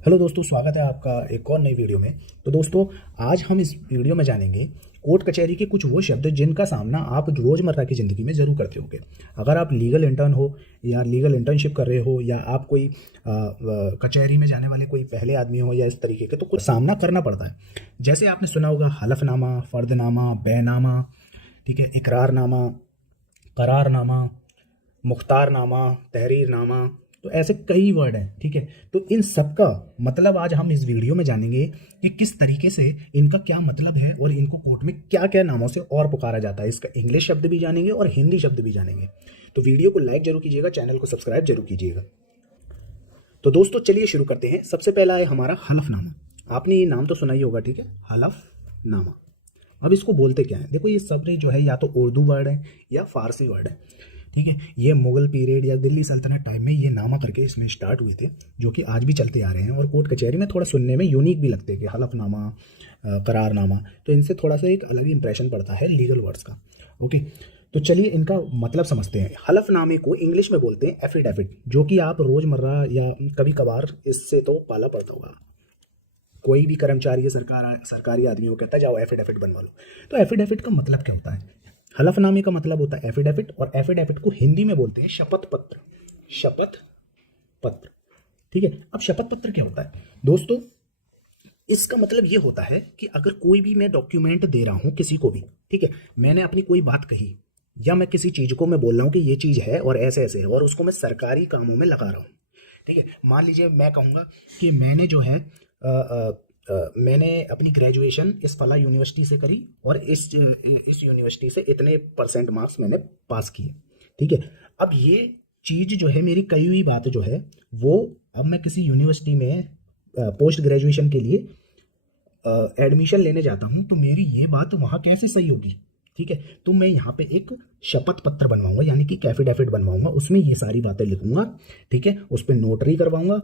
Hello दोस्तों, स्वागत है आपका एक और नई वीडियो में। तो दोस्तों, आज हम इस वीडियो में जानेंगे कोर्ट कचहरी के कुछ वो शब्द जिनका सामना आप रोज़मर्रा की ज़िंदगी में ज़रूर करते होंगे। अगर आप लीगल इंटर्न हो या लीगल इंटर्नशिप कर रहे हो या आप कोई कचहरी में जाने वाले कोई पहले आदमी हो या इस तरीके के, तो कुछ सामना करना पड़ता है। जैसे आपने सुना होगा हलफनामा, फ़र्दनामा, बैनामा, ठीक है, इकरारनामा, करारनामा, मुख्तारनामा, तहरीरनामा। तो ऐसे कई वर्ड हैं, ठीक है। तो इन सब का मतलब आज हम इस वीडियो में जानेंगे कि किस तरीके से इनका क्या मतलब है और इनको कोर्ट में क्या क्या नामों से और पुकारा जाता है। इसका इंग्लिश शब्द भी जानेंगे और हिंदी शब्द भी जानेंगे। तो वीडियो को लाइक जरूर कीजिएगा, चैनल को सब्सक्राइब जरूर कीजिएगा। तो दोस्तों चलिए शुरू करते हैं। सबसे पहला है हमारा हलफनामा। आपने ये नाम तो सुना ही होगा, ठीक है, हलफनामा। अब इसको बोलते क्या है? देखो, ये सब जो है या तो उर्दू वर्ड है या फारसी वर्ड है, ठीक है। ये मुगल पीरियड या दिल्ली सल्तनत टाइम में ये नामा करके इसमें स्टार्ट हुए थे, जो कि आज भी चलते आ रहे हैं और कोर्ट कचहरी में थोड़ा सुनने में यूनिक भी लगते हैं कि हलफनामा, करारनामा। तो इनसे थोड़ा सा एक अलग इंप्रेशन पड़ता है लीगल वर्ड्स का। ओके, तो चलिए इनका मतलब समझते हैं। हलफनामे को इंग्लिश में बोलते हैं एफिडेविट, जो कि आप रोज़मर्रा या कभी कभार इससे तो पाला पड़ता होगा। कोई भी कर्मचारी या सरकारी आदमी को कहता है जाओ एफिडेविट बनवा लो। तो एफिडेविट का मतलब क्या होता है? हलफनामे का मतलब होता है एफिडेविट, और एफिडेविट को हिंदी में बोलते हैं शपथ पत्र। शपथ पत्र, ठीक है। अब शपथ पत्र क्या होता है दोस्तों? इसका मतलब ये होता है कि अगर कोई भी मैं डॉक्यूमेंट दे रहा हूं किसी को भी, ठीक है, मैंने अपनी कोई बात कही या मैं किसी चीज को मैं बोल रहा हूं कि ये चीज है और ऐसे ऐसे है, और उसको मैं सरकारी कामों में लगा रहा हूं, ठीक है। मान लीजिए मैं कहूंगा कि मैंने जो है मैंने अपनी ग्रेजुएशन इस फला यूनिवर्सिटी से करी और इस यूनिवर्सिटी से इतने परसेंट मार्क्स मैंने पास किए, ठीक है। अब ये चीज़ जो है, मेरी कही हुई बात जो है वो, अब मैं किसी यूनिवर्सिटी में पोस्ट ग्रेजुएशन के लिए एडमिशन लेने जाता हूँ, तो मेरी ये बात वहाँ कैसे सही होगी? ठीक है, तो मैं यहाँ पे एक शपथ पत्र बनवाऊंगा, यानी कि कैफिडेविट बनवाऊंगा, उसमें ये सारी बातें लिखूंगा, ठीक है, उस पर नोटरी करवाऊंगा,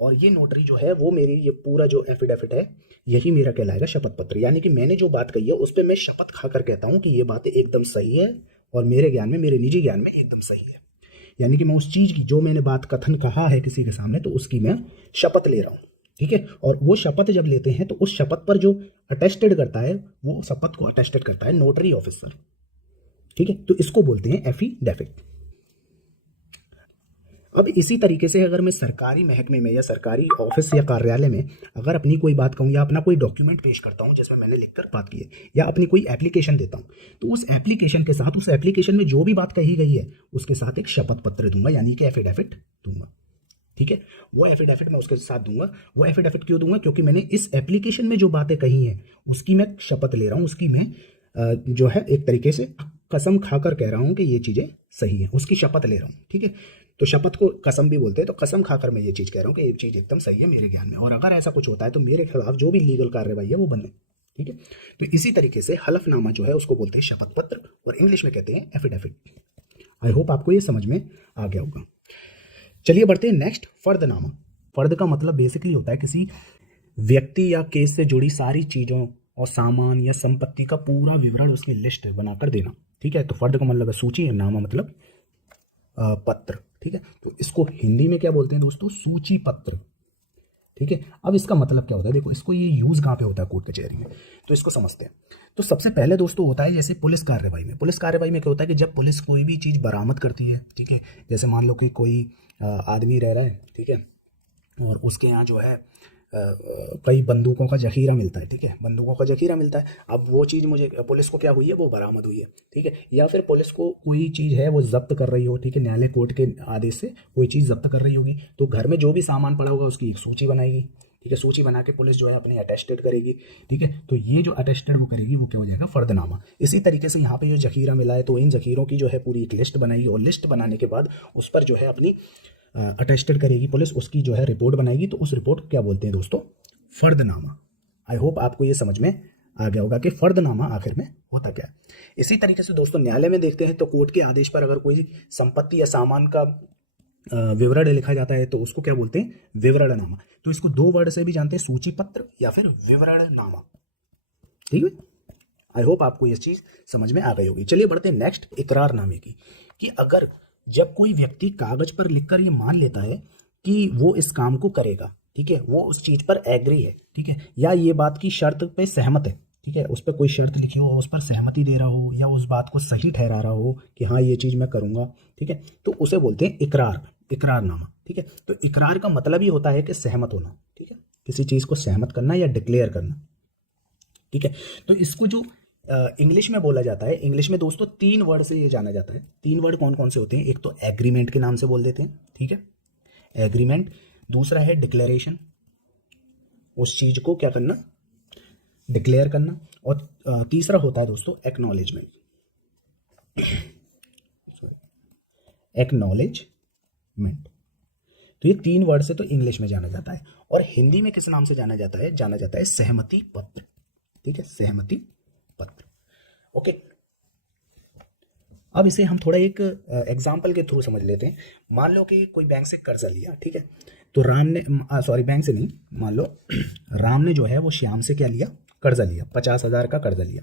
और ये नोटरी जो है वो मेरी ये पूरा जो एफिडेविट है यही मेरा कहलाएगा शपथ पत्र। यानी कि मैंने जो बात कही है उस पर मैं शपथ खाकर कहता हूँ कि ये बातें एकदम सही है और मेरे ज्ञान में, मेरे निजी ज्ञान में एकदम सही है। यानी कि मैं उस चीज़ की, जो मैंने बात कथन कहा है किसी के सामने, तो उसकी मैं शपथ ले रहा हूँ, ठीक है। और वो शपथ जब लेते हैं तो उस शपथ पर जो अटेस्टेड करता है, वो शपथ को अटेस्टेड करता है नोटरी ऑफिसर, ठीक है। तो इसको बोलते हैं एफिडेविट। अब इसी तरीके से अगर मैं सरकारी महकमे में या सरकारी ऑफिस या कार्यालय में अगर अपनी कोई बात कहूँ या अपना कोई डॉक्यूमेंट पेश करता हूँ जिसमें मैंने लिखकर बात की है, या अपनी कोई एप्लीकेशन देता हूँ, तो उस एप्लीकेशन के साथ, उस एप्लीकेशन में जो भी बात कही गई है उसके साथ एक शपथ पत्र दूंगा, यानी कि एफिडेविट दूंगा, ठीक है। वो एफिडेविट मैं उसके साथ दूंगा। वो एफिडेविट क्यों दूंगा? क्योंकि मैंने इस एप्लीकेशन में जो बातें कही हैं उसकी मैं शपथ ले रहा हूँ, उसकी मैं जो है एक तरीके से कसम खाकर कह रहा हूँ कि ये चीज़ें सही है, उसकी शपथ ले रहा हूँ, ठीक है। तो शपथ को कसम भी बोलते हैं। तो कसम खाकर मैं ये चीज़ कह रहा हूँ कि ये चीज़ एकदम सही है मेरे ज्ञान में, और अगर ऐसा कुछ होता है तो मेरे खिलाफ जो भी लीगल कार्रवाई है वो बने, ठीक है। तो इसी तरीके से हलफनामा जो है उसको बोलते हैं शपथ पत्र, और इंग्लिश में कहते हैं एफिडेविट। आई होप आपको ये समझ में आ गया होगा। चलिए बढ़ते हैं नेक्स्ट, फर्दनामा। फर्द का मतलब बेसिकली होता है किसी व्यक्ति या केस से जुड़ी सारी चीज़ों और सामान या संपत्ति का पूरा विवरण, उसकी लिस्ट बनाकर देना, ठीक है। तो फर्द का मतलब है सूची, नामा मतलब पत्र, ठीक है। तो इसको हिंदी में क्या बोलते हैं दोस्तों? सूची पत्र, ठीक है। अब इसका मतलब क्या होता है? देखो, इसको ये यूज़ कहाँ पे होता है कोर्ट कचहरी में, तो इसको समझते हैं। तो सबसे पहले दोस्तों होता है जैसे पुलिस कार्रवाई में। पुलिस कार्रवाई में क्या होता है कि जब पुलिस कोई भी चीज़ बरामद करती है, ठीक है, जैसे मान लो कि कोई आदमी रह रहा है, ठीक है, और उसके यहाँ जो है कई बंदूकों का जखीरा मिलता है, ठीक है, बंदूकों का जखीरा मिलता है। अब वो चीज़ मुझे, पुलिस को क्या हुई है, वो बरामद हुई है, ठीक है। या फिर पुलिस को कोई चीज़ है वो जब्त कर रही हो, ठीक है, न्यायालय कोर्ट के आदेश से कोई चीज़ जब्त कर रही होगी, तो घर में जो भी सामान पड़ा होगा उसकी एक सूची बनाएगी, ठीक है। सूची बना के पुलिस जो है अपनी अटेस्टेड करेगी, ठीक है। तो ये जो अटेस्टेड वो करेगी वो क्या हो जाएगा? फर्दनामा। इसी तरीके से यहाँ पे जो जखीरा मिला है तो इन जखीरों की जो है पूरी एक लिस्ट बनाएगी, और लिस्ट बनाने के बाद उस पर जो है अपनी अटेस्टेड करेगी पुलिस, उसकी जो है रिपोर्ट बनाएगी। तो उस रिपोर्ट को क्या बोलते हैं दोस्तों? फर्दनामा। आई होप आपको ये समझ में आ गया होगा कि फर्दनामा आखिर में होता क्या है। इसी तरीके से दोस्तों न्यायालय में देखते हैं तो कोर्ट के आदेश पर अगर कोई संपत्ति या सामान का विवरण लिखा जाता है तो उसको क्या बोलते हैं? विवरणनामा। तो इसको दो वर्ड से भी जानते हैं, सूची पत्र या फिर विवरणनामा, ठीक है। आई होप आपको ये चीज समझ में आ गई होगी। चलिए बढ़ते हैं नेक्स्ट, इकरारनामे की। कि अगर जब कोई व्यक्ति कागज पर लिखकर ये मान लेता है कि वो इस काम को करेगा, ठीक है, वो उस चीज़ पर एग्री है, ठीक है, या ये बात की शर्त पे सहमत है, ठीक है, उस पर कोई शर्त लिखी हो, उस पर सहमति दे रहा हो, या उस बात को सही ठहरा रहा हो कि हाँ ये चीज़ मैं करूँगा, ठीक है, तो उसे बोलते हैं इकरार, इकरारनामा, ठीक है। तो इकरार का मतलब ही होता है कि सहमत होना, ठीक है, किसी चीज़ को सहमत करना या डिक्लेयर करना, ठीक है। तो इसको जो इंग्लिश में बोला जाता है, इंग्लिश में दोस्तों 3 वर्ड से ये जाना जाता है। 3 वर्ड कौन कौन से होते हैं? एक तो एग्रीमेंट के नाम से बोल देते हैं, ठीक है, एग्रीमेंट। दूसरा है डिक्लेरेशन, उस चीज को क्या करना, डिक्लेयर करना। और तीसरा होता है दोस्तों एक्नॉलेजमेंट, एक्नॉलेजमेंट। तो ये 3 वर्ड से तो इंग्लिश में जाना जाता है। और हिंदी में किस नाम से जाना जाता है? जाना जाता है सहमति पत्र, ठीक है, सहमति पत्र। ओके, अब इसे हम थोड़ा एक एग्जाम्पल के थ्रू समझ लेते हैं। मान लो कि कोई बैंक से कर्जा लिया, ठीक है, तो राम ने, सॉरी बैंक से नहीं, मान लो राम ने जो है वो श्याम से क्या लिया, कर्जा लिया, 50,000 का कर्जा लिया,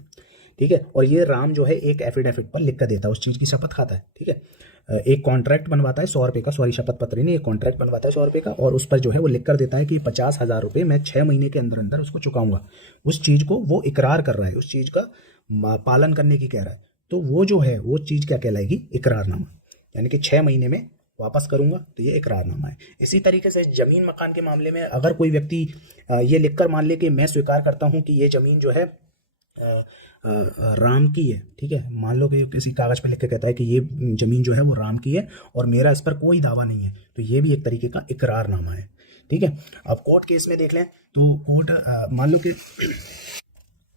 ठीक है। और ये राम जो है एक एफिडेविट पर लिख कर देता है, उस चीज़ की शपथ खाता है, ठीक है, एक कॉन्ट्रैक्ट बनवाता है 100 रुपये का, सॉरी शपथ पत्र नहीं, एक कॉन्ट्रैक्ट बनवाता है 100 रुपये का, और उस पर जो है वो लिख कर देता है कि 50,000 रुपये मैं 6 महीने के अंदर अंदर उसको चुकाऊंगा। उस चीज़ को वो इकरार कर रहा है, उस चीज़ का पालन करने की कह रहा है, तो वो जो है वो चीज़ क्या कहलाएगी? इकरारनामा, यानी कि 6 महीने में वापस करूंगा, तो ये इकरारनामा है। इसी तरीके से जमीन मकान के मामले में अगर कोई व्यक्ति ये लिखकर मान ले कि मैं स्वीकार करता हूँ कि ये जमीन जो है राम की है, ठीक है, मान लो कि किसी कागज पे लिख के कहता है कि ये जमीन जो है वो राम की है और मेरा इस पर कोई दावा नहीं है, तो ये भी एक तरीके का इकरारनामा है, ठीक है। अब कोर्ट केस में देख लें तो कोर्ट मान लो कि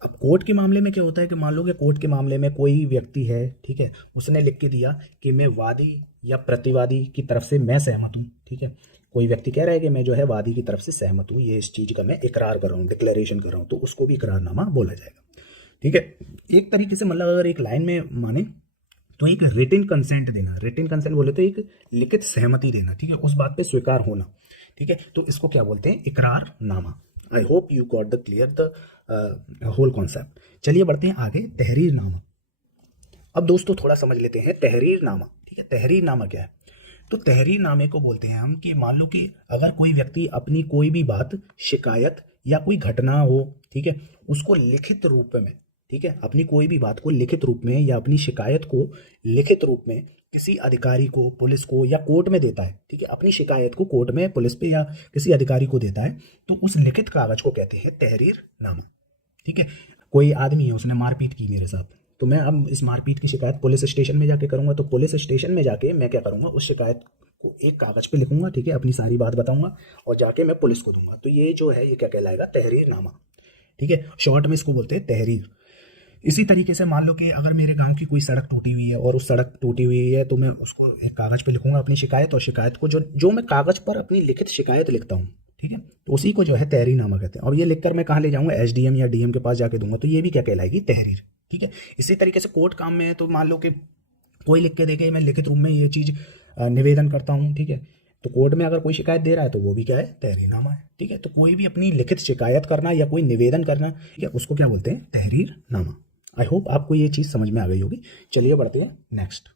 अब कोर्ट के मामले में क्या होता है कि मान लो कि कोर्ट के मामले में कोई व्यक्ति है, ठीक है, उसने लिख के दिया कि मैं वादी या प्रतिवादी की तरफ से मैं सहमत हूँ, ठीक है, कोई व्यक्ति कह रहा है कि मैं जो है वादी की तरफ से सहमत हूँ, ये इस चीज़ का मैं इकरार कर रहा हूँ, डिक्लेरेशन कर रहा हूँ, तो उसको भी इकरारनामा बोला जाएगा, ठीक है। एक तरीके से मतलब अगर एक लाइन में माने तो एक रिटिन कंसेंट देना, रिटिन कंसेंट बोले तो एक लिखित सहमति देना, ठीक है, उस बात पे स्वीकार होना, ठीक है, तो इसको क्या बोलते हैं? इकरारनामा। I hope you got the clear the whole concept. चलिए बढ़ते हैं आगे, तहरीरनामा। अब दोस्तों थोड़ा समझ लेते हैं तहरीरनामा, ठीक है, तहरीरनामा क्या है? तो तहरीरनामे को बोलते हैं हम कि मान लो कि अगर कोई व्यक्ति अपनी कोई भी बात, शिकायत या कोई घटना हो, ठीक है, उसको लिखित रूप में, ठीक है, अपनी कोई भी बात को लिखित रूप में या अपनी शिकायत को लिखित रूप में किसी अधिकारी को, पुलिस को या कोर्ट में देता है, ठीक है, अपनी शिकायत को कोर्ट में, पुलिस पे या किसी अधिकारी को देता है, तो उस लिखित कागज को कहते हैं तहरीरनामा, ठीक है। कोई आदमी है, उसने मारपीट की मेरे साथ, तो मैं अब इस मारपीट की शिकायत पुलिस स्टेशन में जाके करूंगा, तो पुलिस स्टेशन में जाके मैं क्या करूंगा? उस शिकायत को एक कागज पे लिखूंगा, ठीक है, अपनी सारी बात बताऊंगा और जाके मैं पुलिस को दूंगा, तो ये जो है ये क्या कहलाएगा? तहरीरनामा, ठीक है, शॉर्ट में इसको बोलते हैं तहरीर। इसी तरीके से मान लो कि अगर मेरे गांव की कोई सड़क टूटी हुई है और उस सड़क टूटी हुई है, तो मैं उसको एक कागज पे लिखूंगा अपनी शिकायत, और शिकायत को जो मैं कागज पर अपनी लिखित शिकायत लिखता हूँ, ठीक है, तो उसी को जो है तहरीरनामा कहते हैं। और ये लिखकर मैं कहाँ ले जाऊंगा? एसडीएम या डीएम के पास जाके दूंगा, तो ये भी क्या कहलाएगी? तहरीर, ठीक है। इसी तरीके से कोर्ट काम में है, तो मान लो कि कोई लिख के देखे मैं लिखित रूप में ये चीज़ निवेदन करता हूँ, ठीक है, तो कोर्ट में अगर कोई शिकायत दे रहा है तो वो भी क्या है? तहरीरनामा है, ठीक है। तो कोई भी अपनी लिखित शिकायत करना या कोई निवेदन करना, ठीक है, उसको क्या बोलते हैं? तहरीरनामा। आई होप आपको ये चीज़ समझ में आ गई होगी। चलिए बढ़ते हैं नेक्स्ट,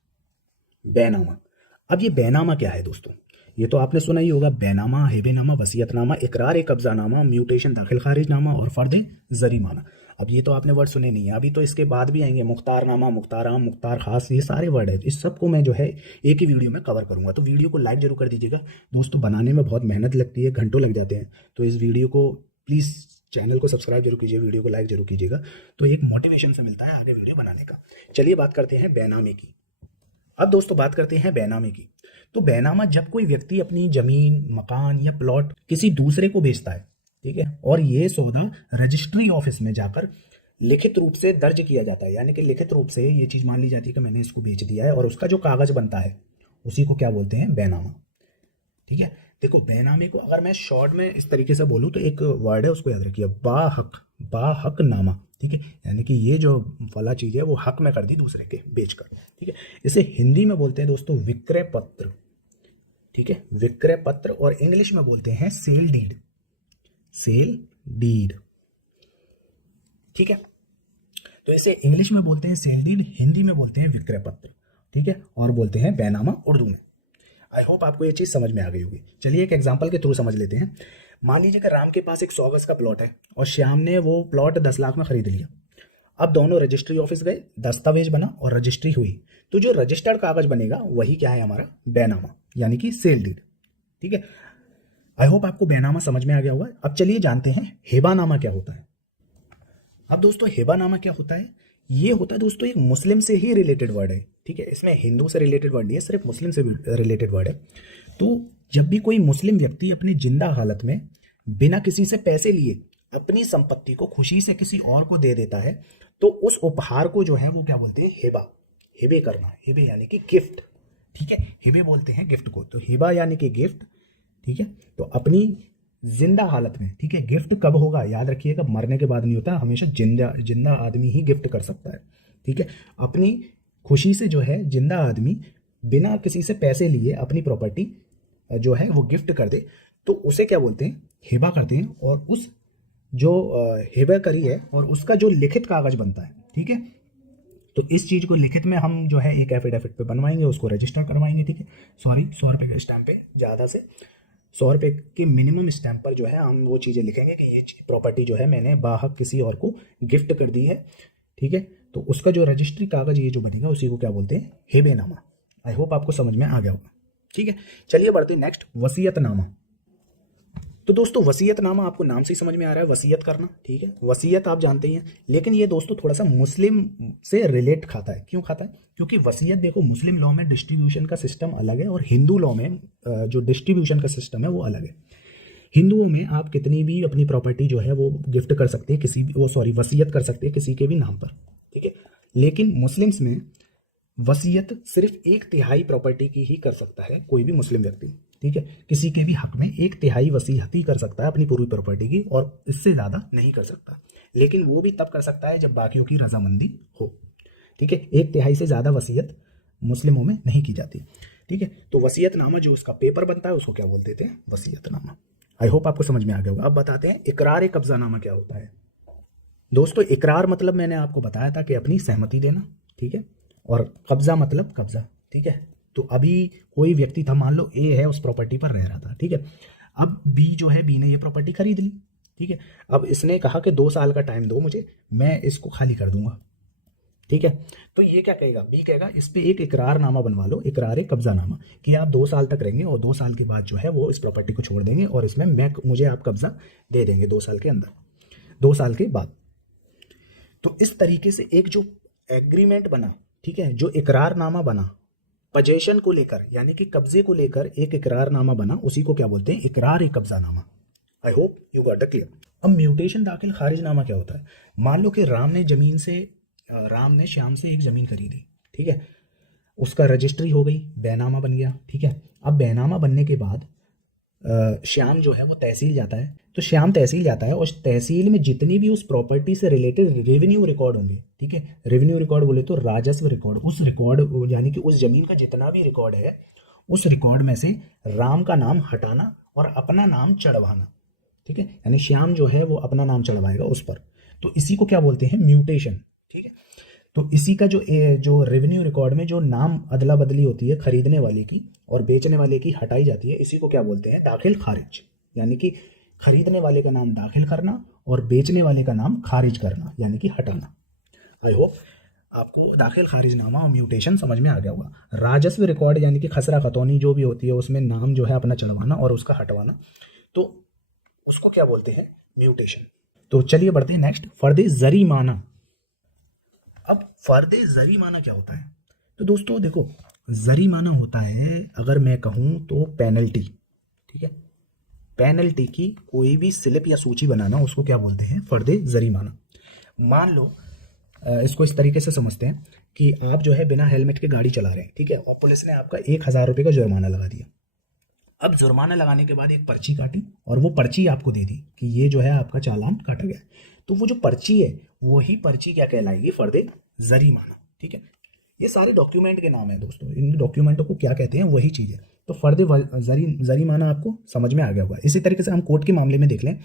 बैनामा। अब ये बैनामा क्या है दोस्तों? ये तो आपने सुना ही होगा, बैनामा, हेबेनामा, वसीयतनामा, इकरार ए कब्जानामा, म्यूटेशन दाखिल खारिजनामा और फर्द जरीमाना। अब ये तो आपने वर्ड सुने नहीं है, अभी तो इसके बाद भी आएंगे, मुख्तारनामा, मुख्ताराम, मुख्तार खास, ये सारे वर्ड है। इस सब को मैं जो है एक ही वीडियो में कवर करूंगा, तो वीडियो को लाइक जरूर कर दीजिएगा दोस्तों। बनाने में बहुत मेहनत लगती है, घंटों लग जाते हैं, तो इस वीडियो को प्लीज़ चैनल को सब्सक्राइब जरूर कीजिए, वीडियो को लाइक जरूर कीजिएगा, तो एक मोटिवेशन से मिलता है आगे वीडियो बनाने का। चलिए बात करते हैं बैनामे की। अब दोस्तों बात करते हैं बैनामे की। तो बैनामा जब कोई व्यक्ति अपनी जमीन, मकान या प्लॉट किसी दूसरे को बेचता है, ठीक है, और ये सौदा रजिस्ट्री ऑफिस में जाकर लिखित रूप से दर्ज किया जाता है, यानी कि लिखित रूप से ये चीज़ मान ली जाती है कि मैंने इसको बेच दिया है, और उसका जो कागज बनता है उसी को क्या बोलते हैं? बैनामा, ठीक है। देखो बैनामे को अगर मैं शॉर्ट में इस तरीके से बोलूँ तो एक वर्ड है, उसको याद रखिए, बाहक, बाहक नामा, ठीक है, यानी कि ये जो वाला चीज़ है वो हक में कर दी दूसरे के बेचकर, ठीक है। इसे हिंदी में बोलते हैं दोस्तों विक्रय पत्र, ठीक है, विक्रय पत्र, और इंग्लिश में बोलते हैं सेल डीड, सेल डीड, ठीक है। तो इसे इंग्लिश में बोलते हैं सेल डीड, हिंदी में बोलते हैं विक्रय पत्र, ठीक है, और बोलते हैं बैनामा उर्दू में। आई होप आपको ये चीज़ समझ में आ गई होगी। चलिए एक एग्जांपल के थ्रू समझ लेते हैं। मान लीजिए कि राम के पास एक 100 गज का प्लॉट है और श्याम ने वो प्लॉट 10 लाख में खरीद लिया। अब दोनों रजिस्ट्री ऑफिस गए, दस्तावेज बना और रजिस्ट्री हुई, तो जो रजिस्टर्ड कागज बनेगा वही क्या है, हमारा बैनामा, यानी कि सेल डीड। ठीक है, आई होप आपको बैनामा समझ में आ गया होगा। अब चलिए जानते हैं हेबानामा क्या होता है। अब दोस्तों हेबानामा क्या होता है, ये होता है दोस्तों एक मुस्लिम से ही रिलेटेड वर्ड है। ठीक है, इसमें हिंदू से रिलेटेड वर्ड नहीं है, सिर्फ मुस्लिम से रिलेटेड वर्ड है। तो जब भी कोई मुस्लिम व्यक्ति अपनी जिंदा हालत में बिना किसी से पैसे लिए अपनी संपत्ति को खुशी से किसी और को दे देता है, तो उस उपहार को जो है वो क्या बोलते हैं, हिबा। हिबे करना, हिबे यानी कि गिफ्ट। ठीक है, हिबे बोलते हैं गिफ्ट को, तो हिबा यानी कि गिफ्ट। ठीक है, तो अपनी जिंदा हालत में, ठीक है, गिफ्ट कब होगा याद रखिएगा, मरने के बाद नहीं होता, हमेशा जिंदा जिंदा आदमी ही गिफ्ट कर सकता है। ठीक है, अपनी खुशी से जो है जिंदा आदमी बिना किसी से पैसे लिए अपनी प्रॉपर्टी जो है वो गिफ्ट कर दे, तो उसे क्या बोलते हैं, हिबा करते हैं। और उस जो हिबा करी है और उसका जो लिखित कागज बनता है, ठीक है, तो इस चीज को लिखित में हम जो है एक एफिडेविट पे बनवाएंगे, उसको रजिस्टर करवाएंगे। ठीक है, सॉरी 100 रुपये के स्टैम्प पे, ज़्यादा से 100 रुपये के मिनिमम स्टैम्प पर जो है हम वो चीज़ें लिखेंगे कि ये प्रॉपर्टी जो है मैंने बाहक किसी और को गिफ्ट कर दी है। ठीक है, तो उसका जो रजिस्ट्री कागज ये जो बनेगा उसी को क्या बोलते हैं, हेबेनामा। आई होप आपको समझ में आ गया होगा। ठीक है, चलिए बढ़ते हैं नेक्स्ट, वसीयतनामा। तो दोस्तों वसीयतनामा आपको नाम से ही समझ में आ रहा है, वसीयत करना। ठीक है, वसीयत आप जानते ही हैं, लेकिन ये दोस्तों थोड़ा सा मुस्लिम से रिलेट खाता है। क्यों खाता है, क्योंकि वसीयत देखो मुस्लिम लॉ में डिस्ट्रीब्यूशन का सिस्टम अलग है और हिंदू लॉ में जो डिस्ट्रीब्यूशन का सिस्टम है वो अलग है। हिंदुओं में आप कितनी भी अपनी प्रॉपर्टी जो है वो गिफ्ट कर सकते हैं किसी भी, वो सॉरी वसीयत कर सकते हैं किसी के भी नाम पर। ठीक है, लेकिन मुस्लिम्स में वसीयत सिर्फ 1/3 प्रॉपर्टी की ही कर सकता है कोई भी मुस्लिम व्यक्ति। ठीक है, किसी के भी हक में 1/3 वसीयत ही कर सकता है अपनी पूरी प्रॉपर्टी की, और इससे ज़्यादा नहीं कर सकता। लेकिन वो भी तब कर सकता है जब बाकियों की रजामंदी हो। ठीक है, 1/3 से ज़्यादा वसीयत मुस्लिमों में नहीं की जाती। ठीक है, तो वसीयतनामा जो उसका पेपर बनता है उसको क्या बोल देते हैं, वसीयतनामा। आई होप आपको समझ में आ गया होगा। अब बताते हैं इकरार कब्जानामा क्या होता है। दोस्तों इकरार मतलब मैंने आपको बताया था कि अपनी सहमति देना। ठीक है, और कब्जा मतलब कब्जा। ठीक है, तो अभी कोई व्यक्ति था, मान लो ए है, उस प्रॉपर्टी पर रह रहा था। ठीक है, अब बी जो है, बी ने ये प्रॉपर्टी खरीद ली। ठीक है, अब इसने कहा कि 2 साल का टाइम दो मुझे, मैं इसको खाली कर दूंगा। ठीक है, तो ये क्या कहेगा, बी कहेगा इस पे एक इकरारनामा बनवा लो, इकरार कब्जानामा, कि आप 2 साल तक रहेंगे और 2 साल के बाद जो है वो इस प्रॉपर्टी को छोड़ देंगे और इसमें मुझे आप कब्जा दे देंगे 2 साल के अंदर, 2 साल के बाद। तो इस तरीके से एक जो एग्रीमेंट बना, ठीक है, जो इकरारनामा बना पजेशन को लेकर, यानी कि कब्जे को लेकर एक इकरारनामा बना, उसी को क्या बोलते हैं, इकरार कब्जानामा। I hope you got the clear. अब म्यूटेशन दाखिल खारिजनामा क्या होता है। मान लो कि राम ने श्याम से एक जमीन खरीदी। ठीक है, उसका रजिस्ट्री हो गई, बैनामा बन गया। ठीक है, अब बैनामा बनने के बाद श्याम जो है वो तहसील जाता है। तो श्याम तहसील जाता है और तहसील में जितनी भी उस प्रॉपर्टी से रिलेटेड रेवेन्यू रिकॉर्ड होंगे, ठीक है, रेवेन्यू रिकॉर्ड बोले तो राजस्व रिकॉर्ड, उस रिकॉर्ड यानी कि उस जमीन का जितना भी रिकॉर्ड है, उस रिकॉर्ड में से राम का नाम हटाना और अपना नाम चढ़वाना। ठीक है, यानी श्याम जो है वो अपना नाम चढ़वाएगा उस पर, तो इसी को क्या बोलते हैं, म्यूटेशन। ठीक है, तो इसी का जो रेवेन्यू रिकॉर्ड में जो नाम अदला बदली होती है खरीदने वाले की और बेचने वाले की हटाई जाती है, इसी को क्या बोलते हैं, दाखिल खारिज। यानी कि खरीदने वाले का नाम दाखिल करना और बेचने वाले का नाम खारिज करना, यानी कि हटाना। आई होप आपको दाखिल खारिजनामा और म्यूटेशन समझ में आ गया होगा। राजस्व रिकॉर्ड यानी कि खसरा खतौनी जो भी होती है, उसमें नाम जो है अपना चढ़वाना और उसका हटवाना, तो उसको क्या बोलते हैं, म्यूटेशन। तो चलिए बढ़ते हैं नेक्स्ट, फर्द जरीमाना। अब फर्द जरीमाना क्या होता है। तो दोस्तों देखो, जरीमाना होता है, अगर मैं कहूँ तो पेनल्टी। ठीक है, पेनल्टी की कोई भी स्लिप या सूची बनाना, उसको क्या बोलते हैं, फर्द जरीमाना। मान लो इसको इस तरीके से समझते हैं कि आप जो है बिना हेलमेट के गाड़ी चला रहे हैं। ठीक है, और पुलिस ने आपका 1000 रुपये का जुर्माना लगा दिया। अब जुर्माना लगाने के बाद एक पर्ची काटी और वो पर्ची आपको दे दी कि ये जो है आपका चालान काटा गया। तो वो जो पर्ची है वही पर्ची क्या कहलाएगी, फर्द जरीमाना। ठीक है, ये सारे डॉक्यूमेंट के नाम है दोस्तों, इन डॉक्यूमेंटों को क्या कहते हैं, वही चीज़ है। तो फर्द जरीमाना आपको समझ में आ गया होगा। इसी तरीके से हम कोर्ट के मामले में देख लें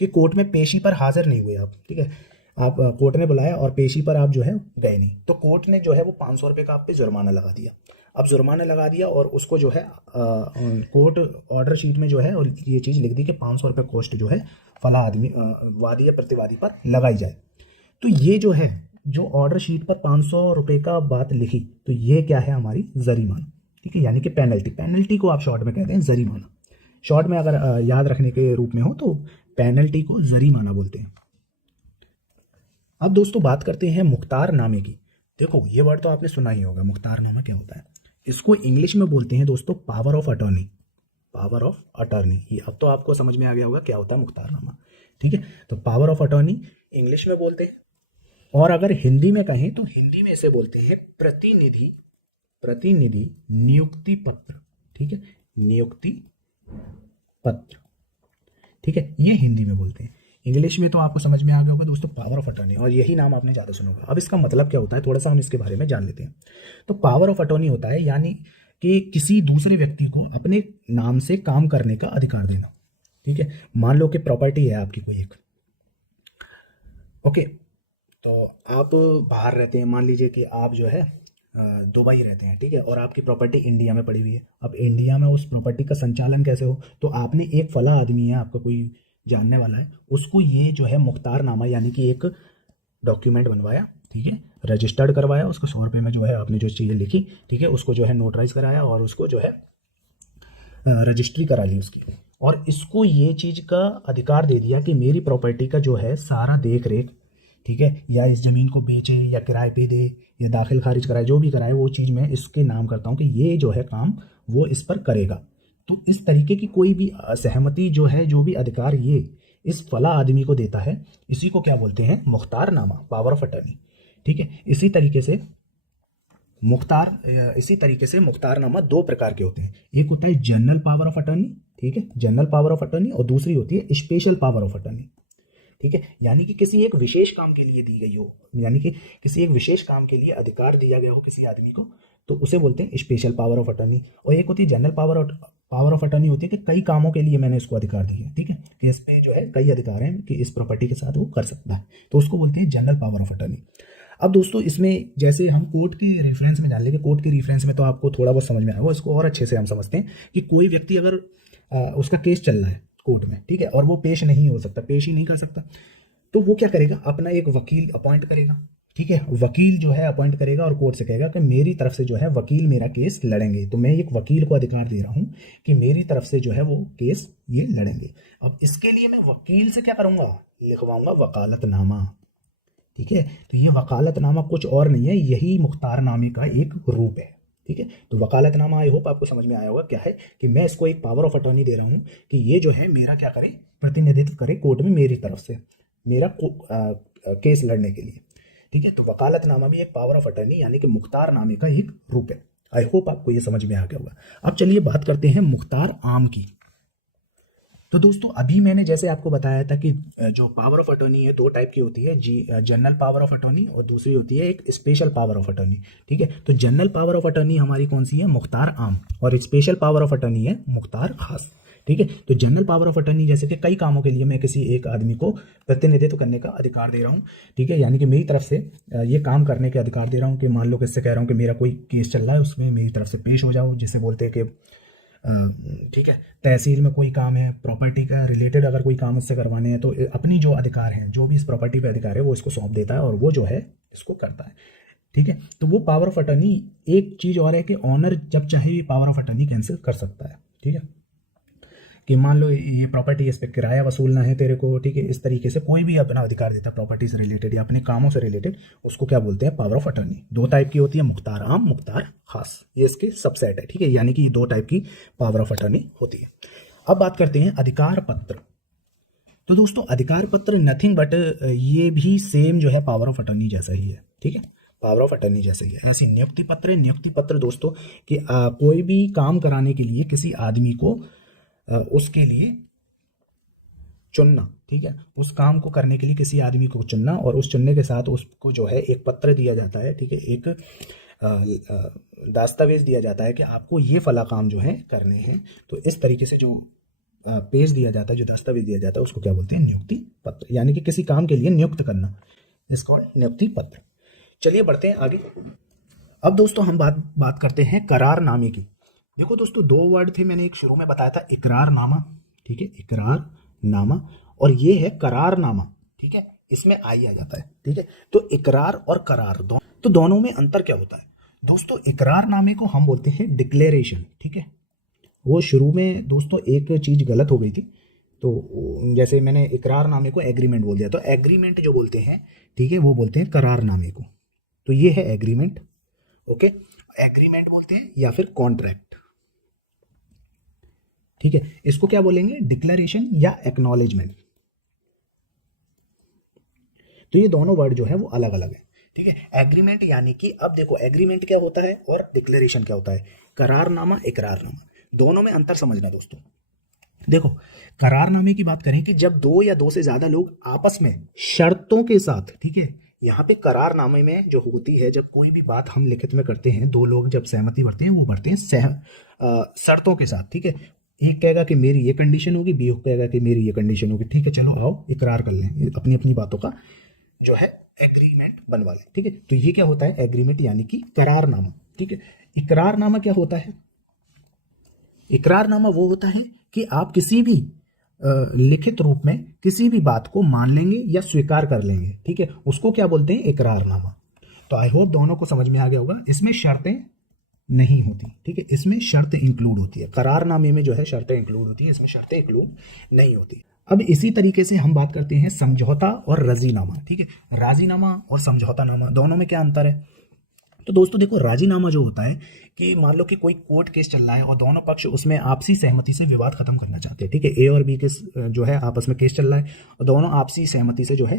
कि कोर्ट में पेशी पर हाजिर नहीं हुए आप। ठीक है, आप कोर्ट ने बुलाया और पेशी पर आप जो है गए नहीं, तो कोर्ट ने जो है वो 500 रुपये का आप पे जुर्माना लगा दिया। अब जुर्माना लगा दिया और उसको जो है कोर्ट ऑर्डर शीट में जो है और ये चीज़ लिख दी कि 500 रुपये कॉस्ट जो है फला आदमी वादी या प्रतिवादी पर लगाई जाए। तो ये जो है, जो ऑर्डर शीट पर 500 रुपये का बात लिखी, तो ये क्या है, हमारी जरीमाना, ठीक है, यानी कि पेनल्टी। पेनल्टी को आप शॉर्ट में कहते हैं जरीमाना। शॉर्ट में अगर याद रखने के रूप में हो तो पेनल्टी को जरीमाना बोलते हैं। अब दोस्तों बात करते हैं मुख्तारनामे की। देखो ये वर्ड तो आपने सुना ही होगा, मुख्तारनामा क्या होता है। इसको इंग्लिश में बोलते हैं दोस्तों power of attorney. Power of attorney, ये अब तो आपको समझ में आ गया होगा क्या होता है मुख्तारनामा, ठीक है। तो पावर ऑफ अटॉर्नी इंग्लिश में बोलते हैं, और अगर हिंदी में कहें तो हिंदी में इसे बोलते हैं प्रतिनिधि, प्रतिनिधि नियुक्ति पत्र, ठीक है, नियुक्ति पत्र, ठीक है, ये हिंदी में बोलते हैं। इंग्लिश में तो आपको समझ में आ गया होगा दोस्तों पावर ऑफ अटॉर्नी, और यही नाम आपने ज़्यादा सुना होगा। अब इसका मतलब क्या होता है, थोड़ा सा हम इसके बारे में जान लेते हैं। तो पावर ऑफ अटॉर्नी होता है यानी कि किसी दूसरे व्यक्ति को अपने नाम से काम करने का अधिकार देना, ठीक है। मान लो कि प्रॉपर्टी है आपकी कोई एक, ओके, तो आप बाहर रहते हैं, मान लीजिए कि आप जो है दुबई रहते हैं, ठीक है, और आपकी प्रॉपर्टी इंडिया में पड़ी हुई है। अब इंडिया में उस प्रॉपर्टी का संचालन कैसे हो, तो आपने एक फला आदमी है, आपका कोई जानने वाला है, उसको ये जो है मुख्तारनामा यानी कि एक डॉक्यूमेंट बनवाया, ठीक है, रजिस्टर्ड करवाया, उसको 100 रुपये में जो है आपने जो चीज़ें लिखी, ठीक है, उसको जो है नोटराइज कराया और उसको जो है रजिस्ट्री करा ली उसकी, और इसको ये चीज़ का अधिकार दे दिया कि मेरी प्रॉपर्टी का जो है सारा देख रेख, ठीक है, या इस ज़मीन को बेचे या किराए पे दे या दाखिल खारिज कराए, जो भी कराए वो चीज़ मैं इसके नाम करता हूँ कि ये जो है काम वो इस पर करेगा। तो इस तरीके की कोई भी असहमति जो है, जो भी अधिकार ये इस फला आदमी को देता है, इसी को क्या बोलते हैं, मुख्तारनामा, पावर ऑफ अटर्नी, ठीक है। इसी तरीके से मुख्तारनामा दो प्रकार के होते हैं। एक होता है जनरल पावर ऑफ अटर्नी, ठीक है, जनरल पावर ऑफ अटर्नी, और दूसरी होती है स्पेशल पावर ऑफ अटर्नी, ठीक है, यानी कि किसी एक विशेष काम के लिए दी गई हो, यानी कि किसी एक विशेष काम के लिए अधिकार दिया गया हो किसी आदमी को, तो उसे बोलते हैं स्पेशल पावर ऑफ अटर्नी। और एक होती है जनरल पावर ऑफ अटर्नी, होती है कि कई कामों के लिए मैंने इसको अधिकार दिया है, ठीक है, कि इसमें जो है कई अधिकार हैं कि इस प्रॉपर्टी के साथ वो कर सकता है, तो उसको बोलते हैं जनरल पावर ऑफ अटर्नी। अब दोस्तों इसमें जैसे हम कोर्ट के रेफरेंस में जान लेंगे, कोर्ट के रेफरेंस में तो आपको थोड़ा बहुत समझ में आएगा, इसको और अच्छे से हम समझते हैं कि कोई व्यक्ति अगर उसका केस चल रहा है कोर्ट में, ठीक है, और वो पेश नहीं हो सकता, पेश ही नहीं कर सकता, तो वो क्या करेगा, अपना एक वकील अपॉइंट करेगा, ठीक है, वकील जो है अपॉइंट करेगा और कोर्ट से कहेगा कि मेरी तरफ से जो है वकील मेरा केस लड़ेंगे, तो मैं एक वकील को अधिकार दे रहा हूँ कि मेरी तरफ से जो है वो केस ये लड़ेंगे। अब इसके लिए मैं वकील से क्या करूँगा, लिखवाऊंगा वकालतनामा, ठीक है, तो ये वकालतनामा कुछ और नहीं है, यही मुख्तारनामे का एक रूप है, ठीक है। तो वकालतनामा आई होप आपको समझ में आया होगा क्या है, कि मैं इसको एक पावर ऑफ अटॉर्नी दे रहा हूँ कि ये जो है मेरा क्या करे, प्रतिनिधित्व करे कोर्ट में मेरी तरफ से मेरा केस लड़ने के लिए, ठीक है। तो वकालतनामा भी एक पावर ऑफ अटर्नी यानी कि मुख्तारनामे का एक रूप है। आई होप आपको ये समझ में आ गया होगा। अब चलिए बात करते हैं मुख्तार आम की। तो दोस्तों अभी मैंने जैसे आपको बताया था कि जो पावर ऑफ अटॉर्नी है दो टाइप की होती है, जनरल पावर ऑफ अटॉर्नी, और दूसरी होती है एक स्पेशल पावर ऑफ अटॉर्नी, ठीक है। तो जनरल पावर ऑफ अटॉर्नी हमारी कौन सी है, मुख्तार आम, और स्पेशल पावर ऑफ अटॉर्नी है मुख्तार खास, ठीक है। तो जनरल पावर ऑफ अटर्नी जैसे कि कई कामों के लिए मैं किसी एक आदमी को प्रतिनिधित्व करने का अधिकार दे रहा हूँ, ठीक है, यानी कि मेरी तरफ से ये काम करने के अधिकार दे रहा हूँ कि मान लो किससे कह रहा हूँ कि मेरा कोई केस चल रहा है उसमें मेरी तरफ से पेश हो जाओ, जिसे बोलते हैं कि ठीक है, तहसील में कोई काम है, प्रॉपर्टी का रिलेटेड अगर कोई काम उससे करवाने हैं, तो अपनी जो अधिकार हैं, जो भी इस प्रॉपर्टी पे अधिकार है वो इसको सौंप देता है और वो जो है इसको करता है, ठीक है। तो वो पावर ऑफ अटर्नी, एक चीज़ और है कि ऑनर जब चाहे पावर ऑफ अटर्नी कैंसिल कर सकता है, ठीक है, कि मान लो ये प्रॉपर्टी, इस पर किराया वसूलना है तेरे को, ठीक है, इस तरीके से कोई भी अपना अधिकार देता है प्रॉपर्टी से रिलेटेड या अपने कामों से रिलेटेड, उसको क्या बोलते हैं, पावर ऑफ अटर्नी। दो टाइप की होती है, मुख्तार आम, मुख्तार खास, ये इसके सबसेट है, ठीक है, यानी कि ये दो टाइप की पावर ऑफ अटर्नी होती है। अब बात करते हैं अधिकार पत्र। तो दोस्तों अधिकार पत्र नथिंग बट ये भी सेम जो है पावर ऑफ अटर्नी जैसा ही है, ठीक है, पावर ऑफ अटर्नी जैसे ही है। ऐसी नियुक्ति पत्र है, नियुक्ति पत्र दोस्तों कि कोई भी काम कराने के लिए किसी आदमी को उसके लिए चुनना, ठीक है, उस काम को करने के लिए किसी आदमी को चुनना, और उस चुनने के साथ उसको जो है एक पत्र दिया जाता है, ठीक है, एक दस्तावेज दिया जाता है कि आपको ये फला काम जो है करने हैं। तो इस तरीके से जो पेज दिया जाता है, जो दस्तावेज दिया जाता है, उसको क्या बोलते हैं, नियुक्ति पत्र, यानी कि किसी काम के लिए नियुक्त करना, इसको नियुक्ति पत्र। चलिए बढ़ते हैं आगे। अब दोस्तों हम बात करते हैं करारनामे की। देखो दोस्तों, दो वर्ड थे, मैंने एक शुरू में बताया था, इकरारनामा, ठीक है, इकरारनामा, और ये है करारनामा, ठीक है, इसमें आई आ जाता है, ठीक है। तो इकरार और करार तो दोनों में अंतर क्या होता है दोस्तों? इकरारनामे को हम बोलते हैं डिक्लेरेशन, ठीक है। वो शुरू में दोस्तों एक चीज गलत हो गई थी, तो जैसे मैंने इकरारनामे को एग्रीमेंट बोल दिया, तो एग्रीमेंट जो बोलते हैं, ठीक है, वो बोलते हैं करारनामे को। तो ये है एग्रीमेंट, ओके, एग्रीमेंट बोलते हैं या फिर कॉन्ट्रैक्ट, ठीक है। इसको क्या बोलेंगे? डिक्लेरेशन या एक्नॉलेजमेंट। तो ये दोनों वर्ड जो है वो अलग अलग है, ठीक है। एग्रीमेंट यानी कि, अब देखो एग्रीमेंट क्या होता है और डिक्लेरेशन क्या होता है, करारनामा, इकरारनामा, दोनों में अंतर समझना दोस्तों। देखो, करारनामे की बात करें कि जब दो या दो से ज्यादा लोग आपस में शर्तों के साथ, ठीक है, यहाँ पे करारनामे में जो होती है, जब कोई भी बात हम लिखित में करते हैं, दो लोग जब सहमति भरते हैं, वो भरते हैं शर्तों के साथ, ठीक है। एक कहेगा कि मेरी ये कंडीशन होगी, बी कहेगा कि मेरी ये कंडीशन होगी, ठीक है, चलो आओ इकरार कर लें, अपनी अपनी बातों का जो है एग्रीमेंट बनवा लें, ठीक है। तो ये क्या होता है? एग्रीमेंट यानी कि करारनामा, ठीक है। इकरारनामा क्या होता है? इकरारनामा वो होता है कि आप किसी भी लिखित रूप में किसी भी बात को मान लेंगे या स्वीकार कर लेंगे, ठीक है, उसको क्या बोलते हैं? इकरारनामा। तो आई होप दोनों को समझ में आ गया होगा। इसमें शर्तें नहीं होती, ठीक है, इसमें शर्त इंक्लूड होती है। करारनामे में जो है शर्तें इंक्लूड होती है, इसमें शर्तें इंक्लूड नहीं होती। अब इसी तरीके से हम बात करते हैं समझौता और रजीनामा, ठीक है। राजीनामा और समझौतानामा, दोनों में क्या अंतर है? तो दोस्तों देखो, राजीनामा जो होता है कि मान लो कि कोई कोर्ट केस चल रहा है और दोनों पक्ष उसमें आपसी सहमति से विवाद खत्म करना चाहते हैं, ठीक है। ए और बी के जो है आपस में केस चल रहा है और दोनों आपसी सहमति से जो है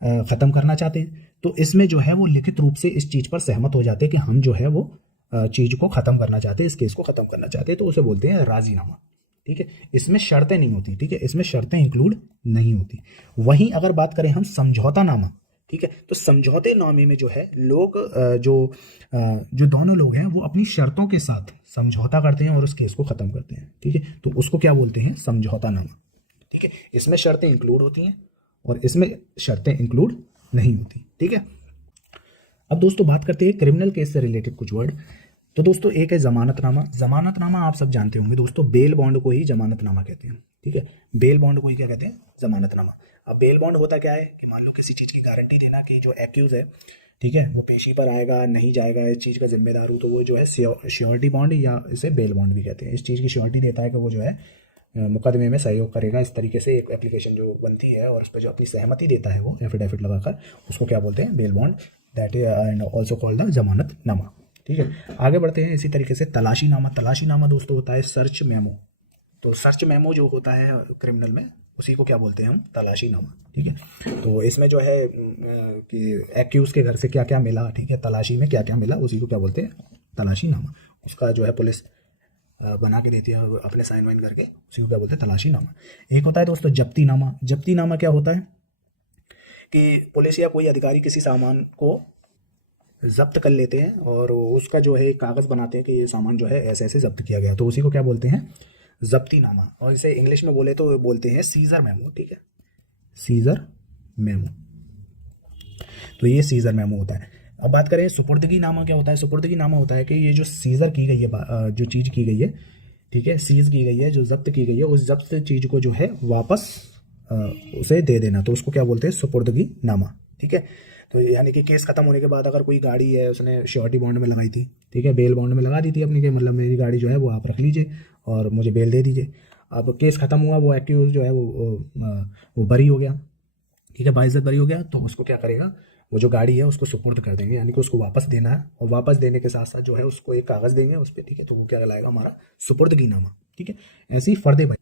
खत्म करना चाहते हैं। तो इसमें जो है वो लिखित रूप से इस चीज पर सहमत हो जाते हैं कि हम जो है वो चीज को खत्म करना चाहते हैं, इस केस को खत्म करना चाहते हैं, तो उसे बोलते हैं राजीनामा, ठीक है। इसमें शर्तें नहीं होती, ठीक है, इसमें शर्तें इंक्लूड नहीं होती। वहीं अगर बात करें हम समझौतानामा, ठीक है, तो समझौते नामे में जो है लोग जो दोनों लोग हैं वो अपनी शर्तों के साथ समझौता करते हैं और उस केस को खत्म करते हैं, ठीक है। तो उसको क्या बोलते हैं? समझौतानामा, ठीक है। इसमें शर्तें इंक्लूड होती हैं और इसमें शर्तें इंक्लूड नहीं होती, ठीक है। अब दोस्तों बात करते हैं क्रिमिनल केस से रिलेटेड कुछ वर्ड। तो दोस्तों एक है जमानतनामा। जमानतनामा आप सब जानते होंगे दोस्तों, बेल बॉन्ड को ही जमानतनामा कहते हैं, ठीक है। बेल बॉन्ड को ही क्या कहते हैं? जमानतनामा। अब बेल बॉन्ड होता क्या है कि मान लो किसी चीज़ की गारंटी देना कि जो एक्यूज है, ठीक है, वो पेशी पर आएगा नहीं जाएगा, इस चीज़ का जिम्मेदार हूँ, तो वो जो है श्योरिटी बॉन्ड या इसे बेल बॉन्ड भी कहते हैं। इस चीज़ की श्योरिटी देता है कि वो जो है मुकदमे में सहयोग करेगा, इस तरीके से एक एप्लीकेशन जो बनती है और उस पर जो अपनी सहमति देता है वो एफिडेविट लगाकर, उसको क्या बोलते हैं? Bail bond, that is and also called the जमानतनामा, ठीक है। आगे बढ़ते हैं इसी तरीके से तलाशीनामा। तलाशीनामा दोस्तों होता है सर्च मेमो। तो सर्च मेमो जो होता है क्रिमिनल में, उसी को क्या बोलते हैं हम? तलाशीनामा, ठीक है। तो इसमें जो है कि एक्यूज के घर से क्या क्या मिला, ठीक है, तलाशी में क्या क्या मिला, उसी को क्या बोलते हैं? तलाशीनामा। उसका जो है पुलिस बना के देती है अपने साइन वाइन करके, उसी को क्या बोलते हैं? तलाशीनामा। एक होता है दोस्तों जब्तीनामा। जब्तीनामा क्या होता है कि पुलिस या कोई अधिकारी किसी सामान को जब्त कर लेते हैं और उसका जो है कागज बनाते हैं कि ये सामान जो है ऐसे ऐसे जब्त किया गया, तो उसी को क्या बोलते हैं? जब्तीनामा। और इसे इंग्लिश में बोले तो बोलते हैं सीजर मेमो, ठीक है, सीजर मेमो। तो ये सीजर मेमो होता है। अब बात करें सुपुर्दगी नामा क्या होता है? सुपुर्दगी नामा होता है कि ये जो सीजर की गई है, जो चीज़ की गई है, ठीक है, सीज की गई है, जो जब्त की गई है, उस जब्त चीज़ को जो है वापस उसे दे देना, तो उसको क्या बोलते हैं? सुपुर्दगी नामा, ठीक है। तो यानी कि केस खत्म होने के बाद अगर कोई गाड़ी है उसने श्योरिटी बॉन्ड में लगाई थी, ठीक है, बेल बॉन्ड में लगा दी थी अपनी, कि मतलब मेरी गाड़ी जो है वो आप रख लीजिए और मुझे बेल दे दीजिए। अब केस खत्म हुआ, वो एक्यूज जो है वो बरी हो गया, ठीक है, बाइज्जत बरी हो गया, तो उसको क्या करेगा? वो जो गाड़ी है उसको सुपुर्द कर देंगे, यानी कि उसको वापस देना है, और वापस देने के साथ साथ जो है उसको एक कागज़ देंगे उस पर, ठीक है, तो वो क्या लाएगा? हमारा सुपुर्दगी नामा, ठीक है। ऐसी फर्दे बयान।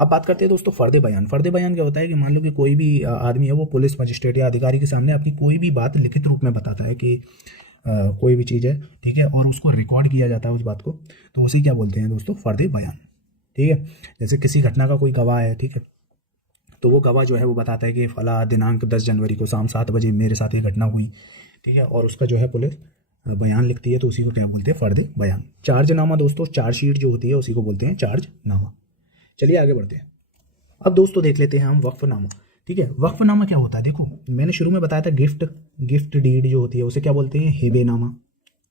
अब बात करते हैं दोस्तों फर्दे बयान। फर्दे बयान क्या होता है कि मान लो कि कोई भी आदमी है वो पुलिस मजिस्ट्रेट या अधिकारी के सामने अपनी कोई भी बात लिखित रूप में बताता है कि कोई भी चीज़ है, ठीक है, और उसको रिकॉर्ड किया जाता है उस बात को, तो उसे क्या बोलते हैं दोस्तों? फर्दे बयान, ठीक है। जैसे किसी घटना का कोई गवाह है, ठीक है, तो वो गवाह जो है वो बताता है कि फला दिनांक 10 जनवरी को शाम 7 बजे मेरे साथ ये घटना हुई, ठीक है, और उसका जो है पुलिस बयान लिखती है, तो उसी को क्या बोलते हैं? फर्दे बयान। चार्जनामा दोस्तों, चार्जशीट जो होती है उसी को बोलते हैं चार्जनामा। चलिए आगे बढ़ते हैं। अब दोस्तों देख लेते हैं हम वक्फनामा, ठीक है। वक्फनामा क्या होता है? देखो मैंने शुरू में बताया था गिफ्ट डीड जो होती है उसे क्या बोलते हैं? हिबेनामा,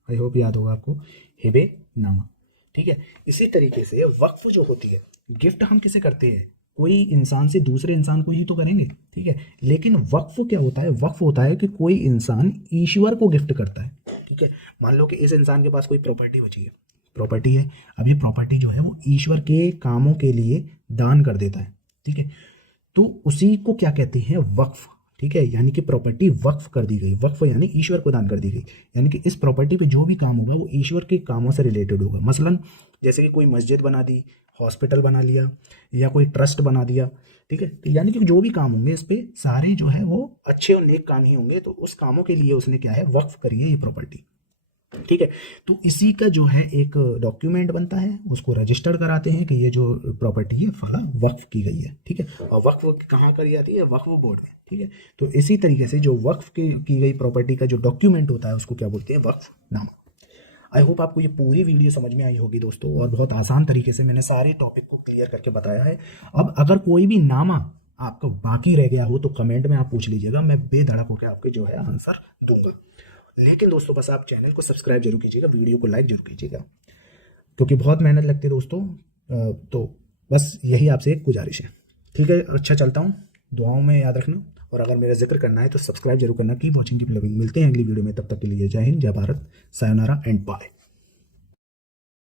आई होप याद होगा आपको, हिबे नामा। ठीक है, इसी तरीके से वक्फ जो होती है, गिफ्ट हम किसे करते हैं, कोई इंसान से दूसरे इंसान को ही तो करेंगे। ठीक है, लेकिन वक्फ क्या होता है, वक्फ होता है कि कोई इंसान ईश्वर को गिफ्ट करता है। ठीक है, मान लो कि इस इंसान के पास कोई प्रॉपर्टी बची है, प्रॉपर्टी है, अब ये प्रॉपर्टी जो है वो ईश्वर के कामों के लिए दान कर देता है। ठीक है, तो उसी को क्या कहते हैं, वक्फ। ठीक है, यानी कि प्रॉपर्टी वक्फ कर दी गई, वक्फ यानी ईश्वर को दान कर दी गई, यानी कि इस प्रॉपर्टी पे जो भी काम होगा वो ईश्वर के कामों से रिलेटेड होगा। मसलन जैसे कि कोई मस्जिद बना दी, हॉस्पिटल बना लिया, या कोई ट्रस्ट बना दिया। ठीक है, तो यानी कि जो भी काम होंगे इस पे सारे जो है वो अच्छे और नेक काम ही होंगे, तो उस कामों के लिए उसने क्या है, वक्फ करी है ये प्रॉपर्टी। ठीक है, तो इसी का जो है एक डॉक्यूमेंट बनता है, उसको रजिस्टर्ड कराते हैं कि ये जो प्रॉपर्टी है फला वक्फ की गई है। ठीक है, और वक्फ कहाँ करी जाती है, वक्फ बोर्ड में। ठीक है, तो इसी तरीके से जो वक्फ की गई प्रॉपर्टी का जो डॉक्यूमेंट होता है उसको क्या बोलते हैं, वक्फनामा। आई होप आपको ये पूरी वीडियो समझ में आई होगी दोस्तों, और बहुत आसान तरीके से मैंने सारे टॉपिक को क्लियर करके बताया है। अब अगर कोई भी नामा आपका बाकी रह गया हो तो कमेंट में आप पूछ लीजिएगा, मैं बेधड़क होकर आपके जो है आंसर दूंगा। लेकिन दोस्तों बस आप चैनल को सब्सक्राइब जरूर कीजिएगा, वीडियो को लाइक जरूर कीजिएगा, क्योंकि बहुत मेहनत लगती है दोस्तों। तो बस यही आपसे एक गुजारिश है। ठीक है, अच्छा चलता हूँ, दुआओं में याद रखना, और अगर मेरा जिक्र करना है तो सब्सक्राइब जरूर करना। Keep watching, keep loving. मिलते हैं अगली वीडियो में, तब तक के लिए जय हिंद, जय भारत, सायोनारा एंड बाय।